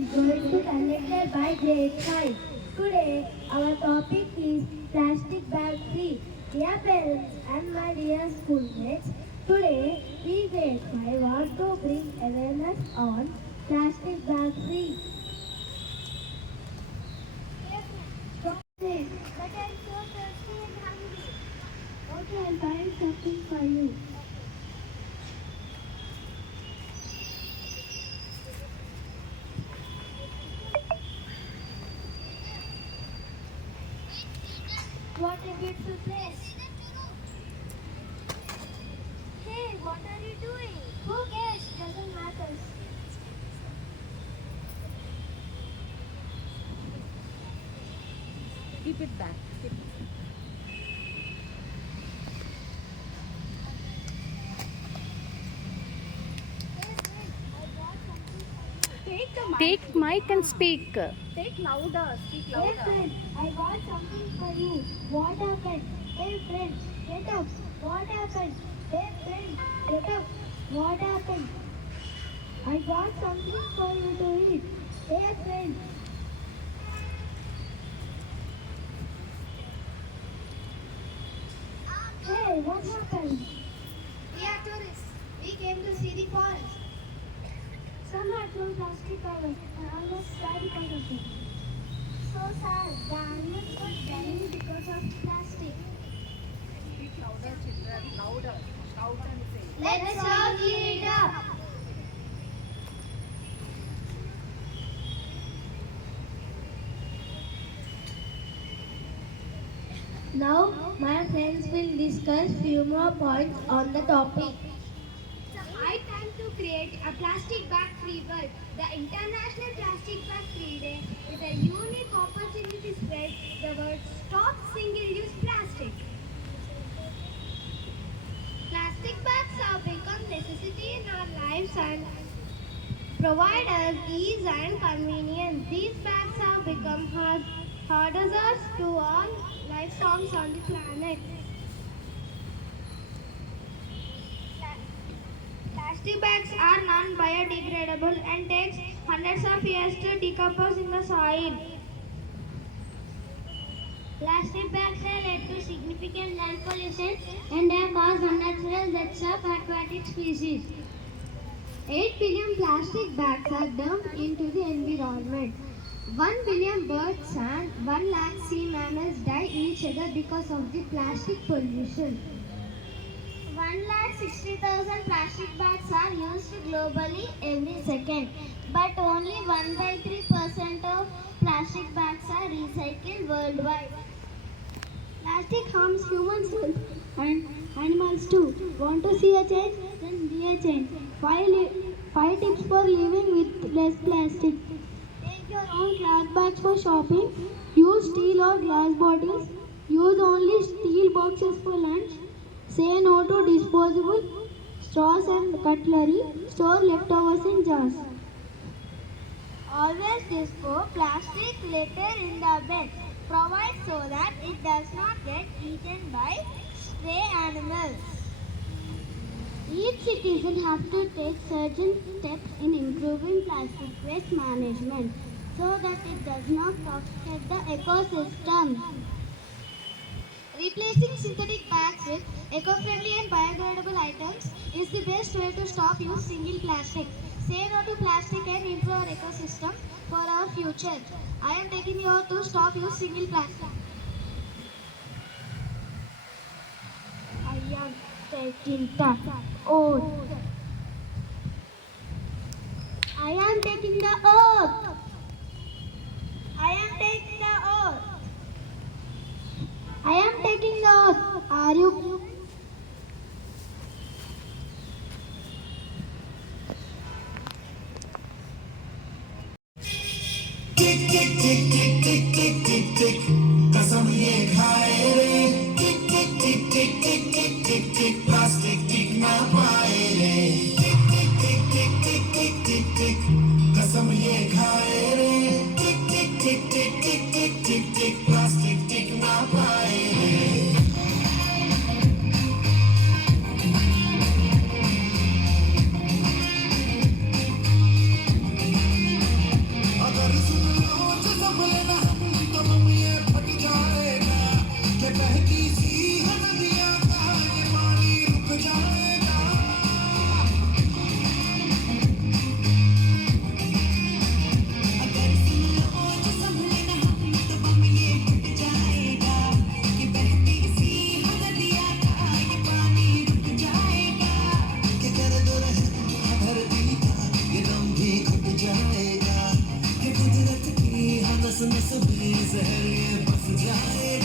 Going to collected by grade 5. Today our topic is plastic bag free. Dear parents and my dear schoolmates, today we grade 5 want to bring awareness on plastic bag free. But I'm so thirsty and hungry. Okay, I'll buy something for you. What a beautiful place. Hey, what are you doing? Who cares? Doesn't matter. Keep it back. Take the mic. Take mic and speak. Take louder. Speak louder. Hey friend, I got something for you. What happened? Hey friend, get up. What happened? Hey friend, get up. What happened? I got something for you to eat. Hey friend. Hey, what happened? We are tourists. We came to see the forest. Some had thrown plastic covers and almost died because of it. So sad. The animals were dying because of plastic. Speak louder, children. Louder. Shout and say. Let's all clean it up. Now, my friends will discuss few more points on the topic. It's a high time to create a plastic bag free world. The International Plastic Bag Free Day is a unique opportunity to spread the word stop single-use plastic. Plastic bags have become necessity in our lives and provide us ease and convenience. These bags have become hazards to all life forms on the planet. Plastic bags are non-biodegradable and takes hundreds of years to decompose in the soil. Plastic bags have led to significant land pollution and have caused unnatural deaths of aquatic species. 8 billion plastic bags are dumped into the environment. 1 billion birds and 1 lakh sea mammals die each year because of the plastic pollution. 1,60,000 plastic bags are used globally every second, but only 1/3% of plastic bags are recycled worldwide. Plastic harms humans and animals too. Want to see a change? Then be a change. 5 tips for living with less plastic. Take your own cloth bags for shopping. Use steel or glass bottles. Use only steel boxes for lunch. Say no to disposable straws and cutlery. Store leftovers in jars. Always dispose plastic litter in the bin. Provide so that it does not get eaten by stray animals. Each citizen has to take certain steps in improving plastic waste management so that it does not toxic the ecosystem. Replacing synthetic bags with eco-friendly and biodegradable items is the best way to stop use single plastic. Say no to plastic and improve our ecosystem for our future. I am taking you all to stop use single plastic. I am taking the oath. I am taking the oath. I am taking the oath. I am taking the oath. Are you? टिक टिक टिक टिक टिक टिक टिक टिक कसम ये खाए रे टिक टिक टिक टिक टिक टिक टिक टिक plastic टिक ना पाए रे टिक टिक टिक टिक टिक टिक टिक टिक कसम ये खाए रे टिक टिक टिक टिक टिक टिक टिक टिक प्लास्टिक टिक ना पाए रे नस नस में जहर ये बस जाए